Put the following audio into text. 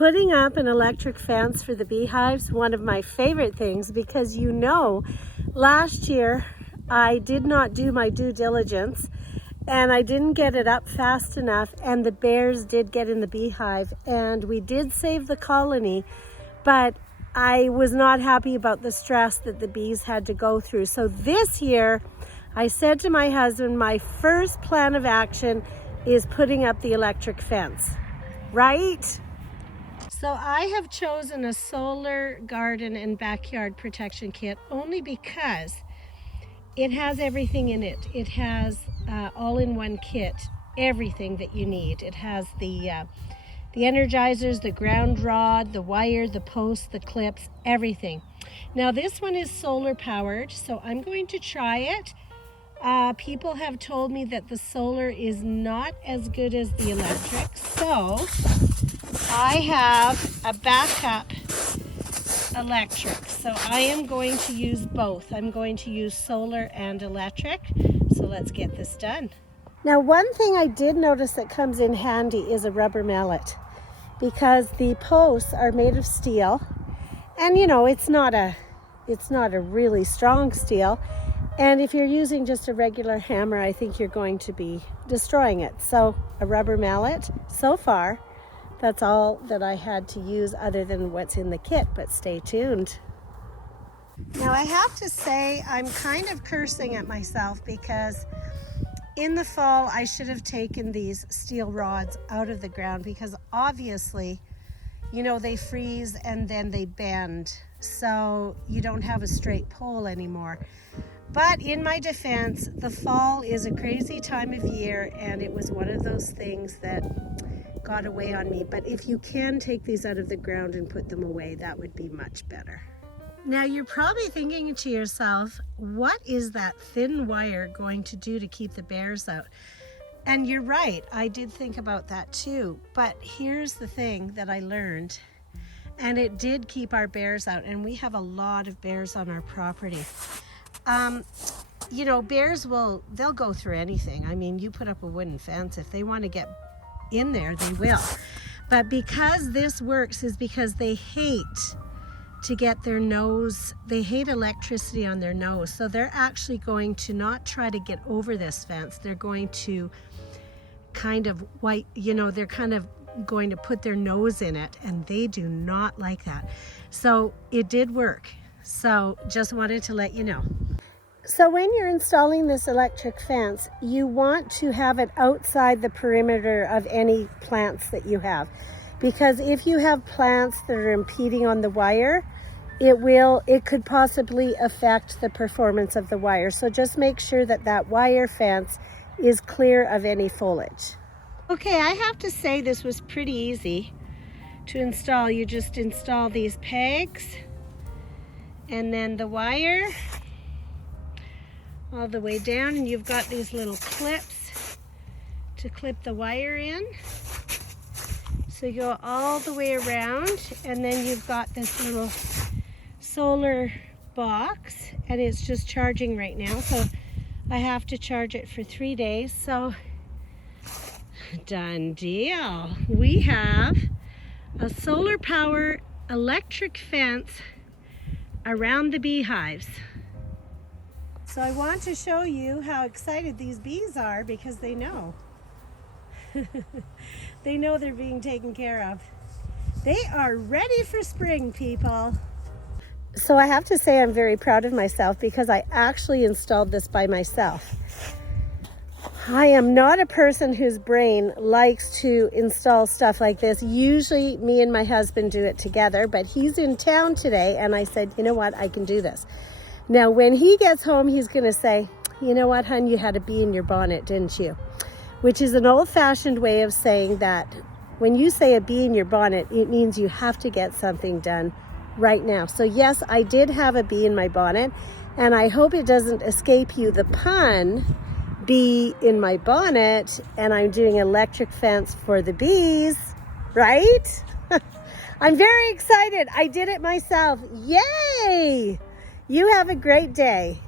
Putting up an electric fence for the beehives, one of my favorite things, because last year I did not do my due diligence and I didn't get it up fast enough, and the bears did get in the beehive, and we did save the colony, but I was not happy about the stress that the bees had to go through. So this year I said to my husband, my first plan of action is putting up the electric fence, right? So I have chosen a solar garden and backyard protection kit only because it has everything in it. It has all-in-one kit, everything that you need. It has the energizers, the ground rod, the wire, the posts, the clips, everything. Now this one is solar powered, so I'm going to try it. People have told me that the solar is not as good as the electric, so I have a backup electric. So I am going to use both. I'm going to use solar and electric. So let's get this done. Now, one thing I did notice that comes in handy is a rubber mallet, because the posts are made of steel, and it's not a really strong steel. And if you're using just a regular hammer, I think you're going to be destroying it. So a rubber mallet, so far, that's all that I had to use other than what's in the kit, but stay tuned. Now I have to say I'm kind of cursing at myself, because in the fall I should have taken these steel rods out of the ground, because obviously, they freeze and then they bend. So you don't have a straight pole anymore. But in my defense, the fall is a crazy time of year, and it was one of those things that got away on me. But if you can take these out of the ground and put them away, that would be much better. Now you're probably thinking to yourself, what is that thin wire going to do to keep the bears out? And you're right, I did think about that too. But here's the thing that I learned, and it did keep our bears out, and we have a lot of bears on our property. Bears they'll go through anything. I mean, you put up a wooden fence, if they want to get in there, they will. But because this works is because they hate to get their nose, they hate electricity on their nose. So they're actually going to not try to get over this fence. They're going to they're kind of going to put their nose in it, and they do not like that. So it did work. So just wanted to let you know. So when you're installing this electric fence, you want to have it outside the perimeter of any plants that you have. Because if you have plants that are impeding on the wire, it could possibly affect the performance of the wire. So just make sure that wire fence is clear of any foliage. Okay, I have to say this was pretty easy to install. You just install these pegs, and then the wire all the way down, and you've got these little clips to clip the wire in. So you go all the way around, and then you've got this little solar box, and it's just charging right now. So I have to charge it for 3 days. So done deal. We have a solar power electric fence around the beehives. So I want to show you how excited these bees are, because they know. They know they're being taken care of. They are ready for spring, people. So I have to say I'm very proud of myself, because I actually installed this by myself. I am not a person whose brain likes to install stuff like this. Usually me and my husband do it together, but he's in town today, and I said, you know what, I can do this. Now, when he gets home, he's going to say, you know what, hon, you had a bee in your bonnet, didn't you? Which is an old-fashioned way of saying that when you say a bee in your bonnet, it means you have to get something done right now. So yes, I did have a bee in my bonnet, and I hope it doesn't escape you the pun, bee in my bonnet, and I'm doing electric fence for the bees, right? I'm very excited. I did it myself. Yay! You have a great day.